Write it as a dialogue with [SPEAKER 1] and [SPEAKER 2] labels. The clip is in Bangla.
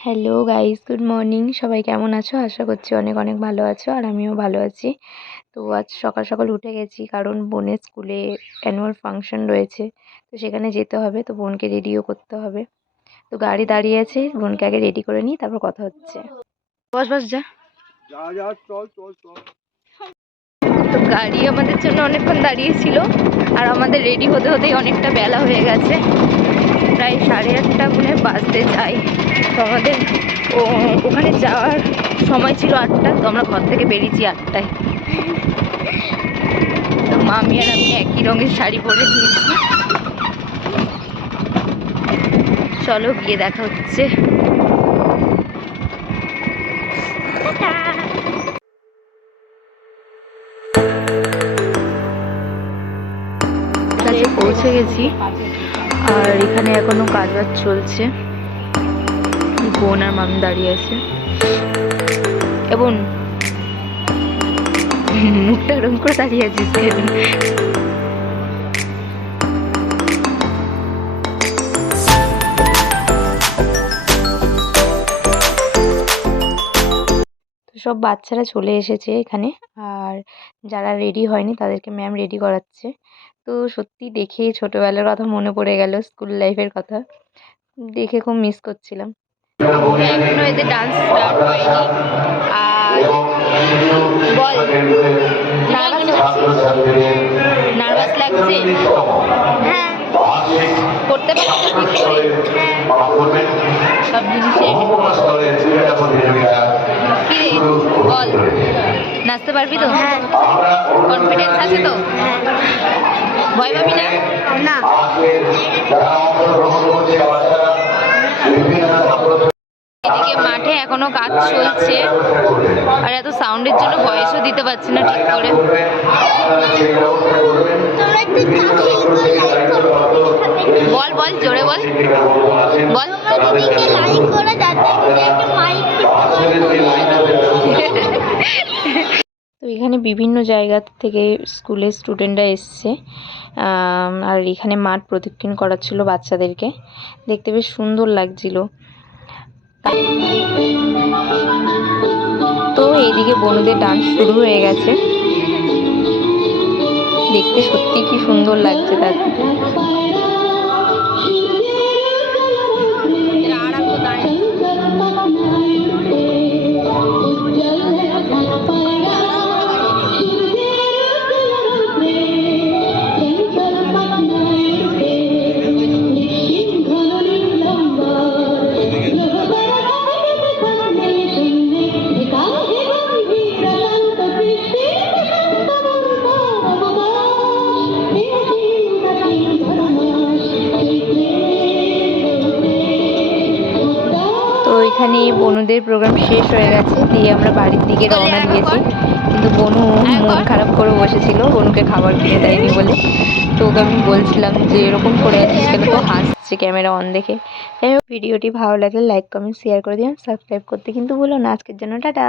[SPEAKER 1] হ্যালো গাইস গুড মর্নিং সবাই কেমন আছো? আশা করছি অনেক অনেক ভালো আছো আর আমিও ভালো আছি। তো আজ সকাল সকাল উঠে গেছি কারণ বোনের স্কুলে অ্যানুয়াল ফাংশন রয়েছে। তো সেখানে যেতে হবে। তো বোনকে রেডিও করতে হবে। তো গাড়ি দাঁড়িয়ে আছে। বোনকে আগে রেডি করে নিই তারপর কথা হচ্ছে। বস বস যা।
[SPEAKER 2] যা যা চল চল চল।
[SPEAKER 1] তো গাড়ি আমাদের জন্য অনেকক্ষণ দাঁড়িয়েছিল আর আমাদের রেডি হতে হতেই অনেকটা বেলা হয়ে গেছে। প্রায় সাড়ে আটটা হয় বাজতে যাই তো আমাদের ওখানে যাওয়ার সময় ছিল আটটা, তো আমরা ঘর থেকে বেরিয়েছি আটটায়। তো মামি আর আমি একই রঙের শাড়ি পরে নিয়েছি। চলো গিয়ে দেখা হচ্ছে। পৌঁছে গেছি। আর এখানে এখনও কাজ বাজ চলছে। বোন আর মামি দাঁড়িয়ে আছে। এবং মুখটা ওরম করে দাঁড়িয়ে আছিস সব বাচ্চারা চলে এসেছে এখানে। আর যারা রেডি হয়নি তাদেরকে ম্যাম রেডি করাচ্ছে। তো সত্যি দেখে ছোটবেলার কথা মনে পড়ে গেল স্কুল লাইফের কথা। দেখে খুব মিস করছিলাম। এখনও এদের ডান্স স্টার্ট হয়নি। আর বল নার্ভাস লাগছে? হ্যাঁ। করতে সব বল নাচতে পারবি তো? হ্যাঁ। কনফিডেন্স আছে তো? ভয় পাবি না? না। এদিকে মাঠে এখনও কাজ চলছে। আর এত সাউন্ডের জন্য ভয়েসও দিতে পারছি না ঠিক করে। বল বল জোরে বল। বল তো এখানে বিভিন্ন জায়গা থেকে স্কুলের স্টুডেন্টরা এসছে। আর এখানে মাঠ প্রদক্ষিণ করাচ্ছিল বাচ্চাদেরকে। দেখতে বেশ সুন্দর লাগছিল। তো এইদিকে বনুদের ডান্স শুরু হয়ে গেছে। দেখতে সত্যি কি সুন্দর লাগছে তার। এখানে বনুদের প্রোগ্রাম শেষ হয়ে গেছে দিয়ে আমরা বাড়ির দিকে রওনা দিয়েছি। কিন্তু বনু মন খারাপ করে বসেছিল বনুকে খাবার কিনে দেয়নি বলে। তো ওকে আমি বলছিলাম যে এরকম করে আছিস কেন? তো হাসছে ক্যামেরা অন দেখে। যাই হোক ভিডিওটি ভালো লাগলে লাইক কমেন্ট শেয়ার করে দিও। সাবস্ক্রাইব করতে কিন্তু ভুলো না। আজকের জন্য টাটা।